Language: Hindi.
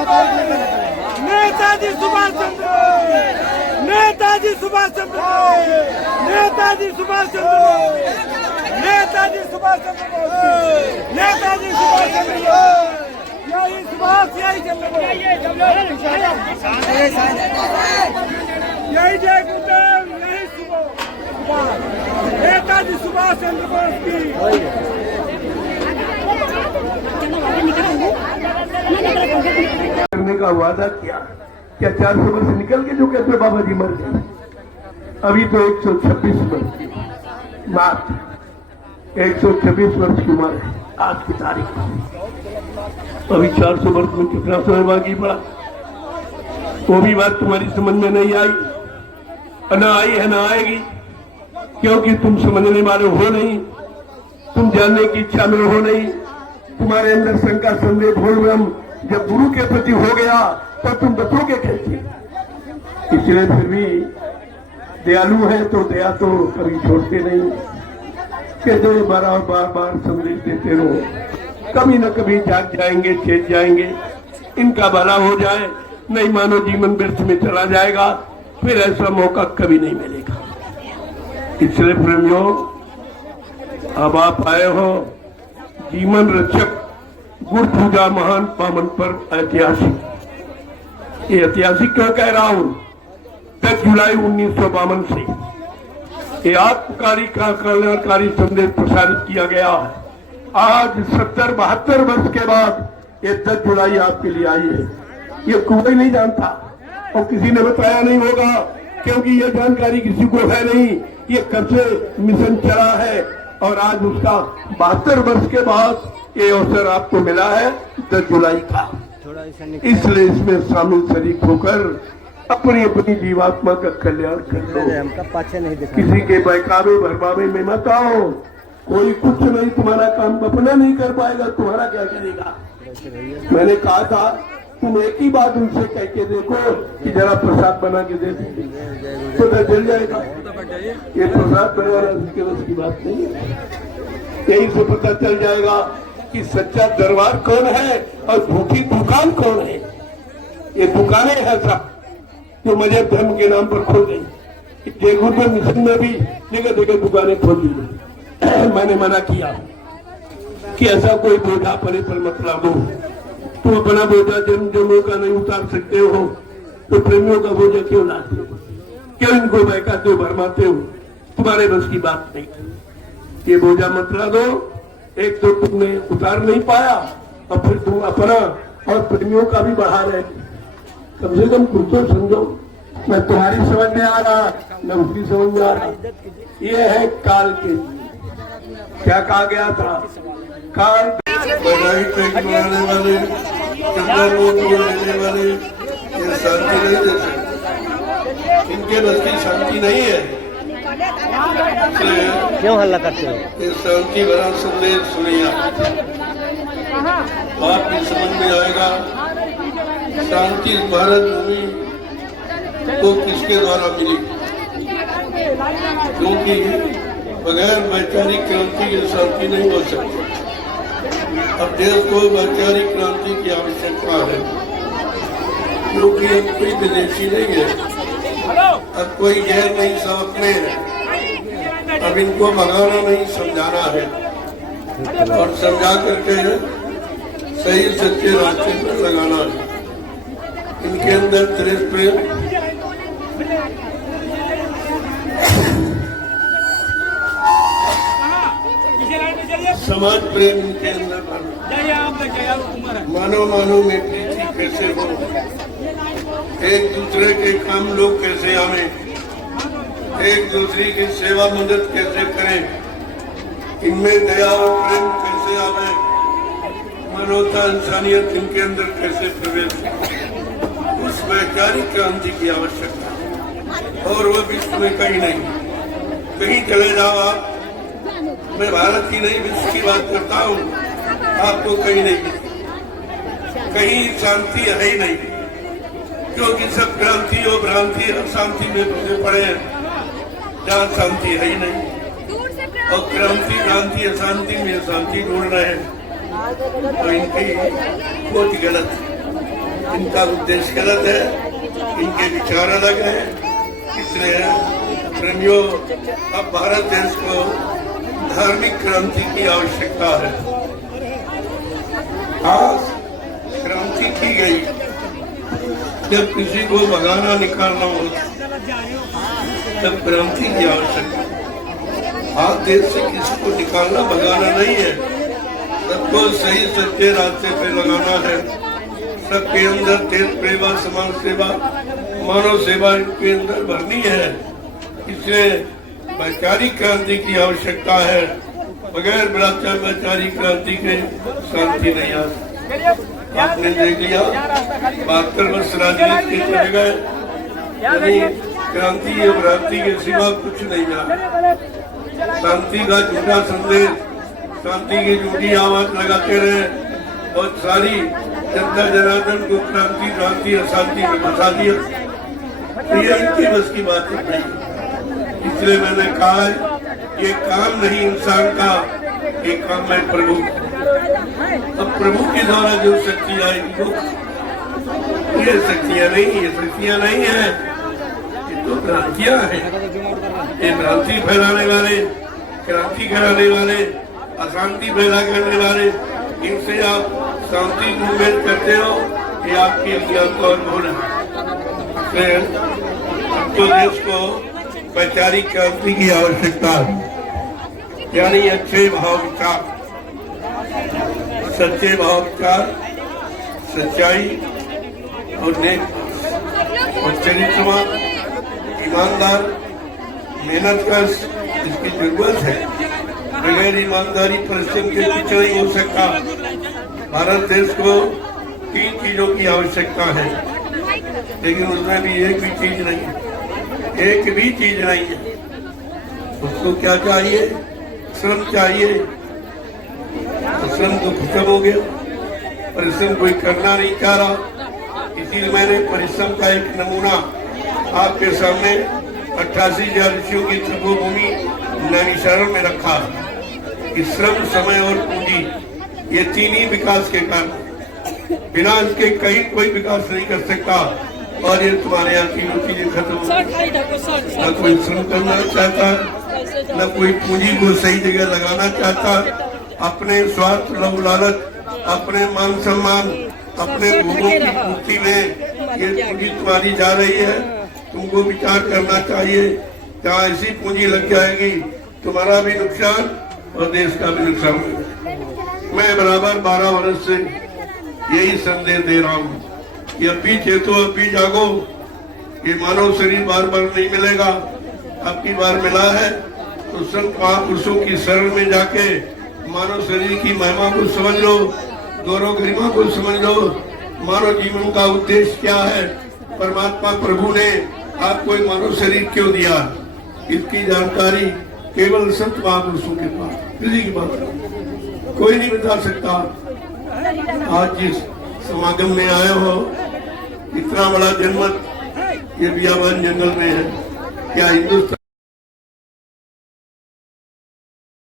नेताजी सुभाष चंद्र नेताजी सुभाष चंद्र नेताजी सुभाष चंद्र नेताजी सुभाष चंद्र नेताजी सुभाष चंद्र यही सुभाष यही चंद्र यही जय गुरुदेव यही सुभाष नेताजी सुभाष चंद्र बोस की करने का वादा किया। क्या 400 वर्ष निकल के जो कहते बाबा जी मर गए? अभी तो 126 वर्ष की मार्च 126 वर्ष की उम्र है आज की तारीख। अभी 400 वर्ष में कितना समय बाकी पड़ा? वो भी बात तुम्हारी समझ में नहीं आई, न आई है न आएगी, क्योंकि तुम समझने वाले हो नहीं, तुम जानने की इच्छा में हो नहीं। तुम्हारे अंदर शंका संदेह भूल जब गुरु के प्रति हो गया तो तुम बचोगे कैसे? इसलिए फिर भी दयालु है तो दया तो कभी छोड़ते नहीं, कि जो बार बार संदेश देते रहो, कभी न कभी जाग जाएंगे, चेत जाएंगे, इनका भला हो जाए। नहीं मानो जीवन व्यर्थ में चला जाएगा, फिर ऐसा मौका कभी नहीं मिलेगा। इसलिए प्रेमियों, अब आप आए हो जीवन रक्षक गुरु पूजा महान पावन पर ऐतिहासिक। ये ऐतिहासिक क्यों कह रहा हूं? 10 जुलाई 1952 से ये आत्मकारी का कल्याणकारी संदेश प्रसारित किया गया। आज 70-72 वर्ष के बाद ये 10 जुलाई आपके लिए आई है। ये कोई नहीं जानता और किसी ने बताया नहीं होगा, क्योंकि ये जानकारी किसी को है नहीं। ये कब से मिशन चला है और आज उसका 72 वर्ष के बाद ये अवसर आपको मिला है 10 जुलाई का। इसलिए इसमें शामिल शरीक होकर अपनी अपनी जीवात्मा का कल्याण कर लो। किसी के बहकावे भरमावे में मत आओ। कोई कुछ नहीं, तुम्हारा काम अपना नहीं कर पाएगा, तुम्हारा क्या करेगा? मैंने कहा था तुम एक ही बात उनसे कह के देखो कि जरा प्रसाद बना के दे दीजिए तो जल जाएगा। ये प्रसाद बनवाना उसके बस की बात नहीं है। यही से पता चल जाएगा कि सच्चा दरबार कौन है और झूठी दुकान कौन है। ये दुकानें हैं सब जो मजहब धर्म के नाम पर खोल गई। जयपुर में मिशन में भी जगह जगह दुकानें खोल दी। मैंने मना किया कि ऐसा कोई बोझा परे पर मत लादो। तुम अपना बोझा जन्मों का नहीं उतार सकते हो तो प्रेमियों का बोझा क्यों लाते हो? क्यों इनको बहकाते हो, भरमाते हो? तुम्हारे बस की बात नहीं। ये बोझा मत लादो। एक तो तुमने उतार नहीं पाया और फिर तुम अपना और प्रेमियों का भी बढ़ा रहे। कम से कम कुछ तो समझो। न तुम्हारी समझ में आ रहा न उसकी समझ में आ रहा। ये है काल के, क्या कहा गया था? काल बढ़ाई टेकने वाले, रहने वाले ये शांति नहीं दे सकते। इनके बस की शांति नहीं है। क्यों हल्ला करते हो? ये शांति भरा संदेश सुनिए, आपकी समझ में आएगा। शांति भारत भूमि को किसके द्वारा मिली? क्योंकि बगैर वैचारिक क्रांति की शांति नहीं हो सकती। अब देश को वैचारिक क्रांति की आवश्यकता है, क्योंकि अब कोई विदेशी नहीं है, अब कोई गैर नहीं, सब अपने हैं। अब इनको भगाना नहीं, समझाना है और समझा करके सही सच्चे रास्ते पर लगाना है। इनके अंदर देश प्रेम, समाज प्रेम इनके अंदर भरना। मानव में प्रीति कैसे हो, एक दूसरे के काम लोग कैसे आवे, एक दूसरे की सेवा मदद कैसे करें, इनमें दया और प्रेम कैसे आवे, मानवता इंसानियत इनके अंदर कैसे प्रवेश, उस वैचारिक क्रांति की आवश्यकता। और वह विश्व में कहीं नहीं, कहीं चले जाओ आप। मैं भारत की नहीं विश्व की बात करता हूँ, आपको कहीं नहीं, कहीं शांति है ही नहीं, क्योंकि सब क्रांति और भ्रांति और शांति में घुसे पड़े हैं, जहाँ शांति है ही नहीं। और क्रांति भ्रांति अशांति में शांति ढूंढ रहे हैं, तो इनकी बहुत गलत। इनका उद्देश्य गलत है, इनके विचार अलग हैं। इसलिए प्रेमियों, अब भारत देश को धार्मिक क्रांति की आवश्यकता है। आज क्रांति की गई, जब किसी को भगाना निकालना हो तब क्रांति की आवश्यकता है। आज देश से किसी को निकालना भगाना नहीं है, सबको सही सच्चे रास्ते पे लगाना है। सबके अंदर देश प्रेम, समाज सेवा, मानव सेवा के अंदर भरनी है। इसलिए वैचारिक क्रांति की आवश्यकता है। बगैर वैचारिक क्रांति के शांति नहीं आ सकती। आपने देख लिया 72 वर्ष राजनीति के चले गए, यानी क्रांति और भ्रांति के सिवा कुछ नहीं मिला। शांति का झूठा संदेश, शांति की झूठी आवाज लगाते रहे और सारी जनता जनार्दन को क्रांति भ्रांति अशांति में फंसा दिया। तो ये इनकी बस की बात नहीं। इसलिए मैंने कहा है ये काम नहीं इंसान का, ये काम है प्रभु। अब प्रभु के द्वारा जो शक्ति आएगी वो ये शक्तियाँ नहीं है, ये तो भ्रांतियाँ हैं। ये भ्रांति फैलाने वाले, क्रांति कराने वाले, अशांति पैदा करने वाले, इनसे आप शांति को उम्मीद करते हो, ये आपकी अज्ञानता और भूल है। अब तो देश को वैचारिक क्रांति की आवश्यकता है, यानी अच्छे भाव विचार, सच्चे भाव विचार, सच्चाई और नेक और चरित्रवान, ईमानदार, मेहनत कश, इसकी जरूरत है। बगैर ईमानदारी परिश्रम के पीछे नहीं हो सकता। भारत देश को 3 चीजों की आवश्यकता है, लेकिन उसमें भी एक भी चीज नहीं है। उसको क्या चाहिए? श्रम चाहिए। तो श्रम तो खत्म हो गया, परिश्रम कोई करना नहीं चाह रहा। इसीलिए मैंने परिश्रम का एक नमूना आपके सामने 88,000 ऋषियों की तपोभूमि नैमिषारण्य में रखा कि श्रम, समय और पूंजी, ये 3 ही विकास के कारण, बिना इसके कहीं कोई विकास नहीं कर सकता। और ये तुम्हारे यहाँ 3 चीजें खत्म हो, न कोई श्रम करना चाहता, न कोई पूंजी को सही जगह लगाना चाहता। अपने स्वार्थ, लव लालच, अपने मान सम्मान, अपने भोगों की पूर्ति में ये पूंजी तुम्हारी जा रही है। तुमको विचार करना चाहिए, जहाँ ऐसी पूंजी लग जाएगी तुम्हारा भी नुकसान और देश का भी नुकसान होगा। मैं बराबर 12 वर्ष से यही संदेश दे रहा हूँ कि अब भी चेतो, अब भी जागो। ये मानव शरीर बार बार नहीं मिलेगा, अब की बार मिला है तो संत महापुरुषों की शरण में जाके मानव शरीर की महिमा को समझ लो, गौरव गरिमा को समझ लो। मानव जीवन का उद्देश्य क्या है, परमात्मा प्रभु ने आपको एक मानव शरीर क्यों दिया, इसकी जानकारी केवल संत महापुरुषों के पास, किसी के पास कोई नहीं बता सकता। आज जिस समागम में आए हो, इतना बड़ा जनमत ये बियाबान जंगल में है, क्या हिंदुस्तान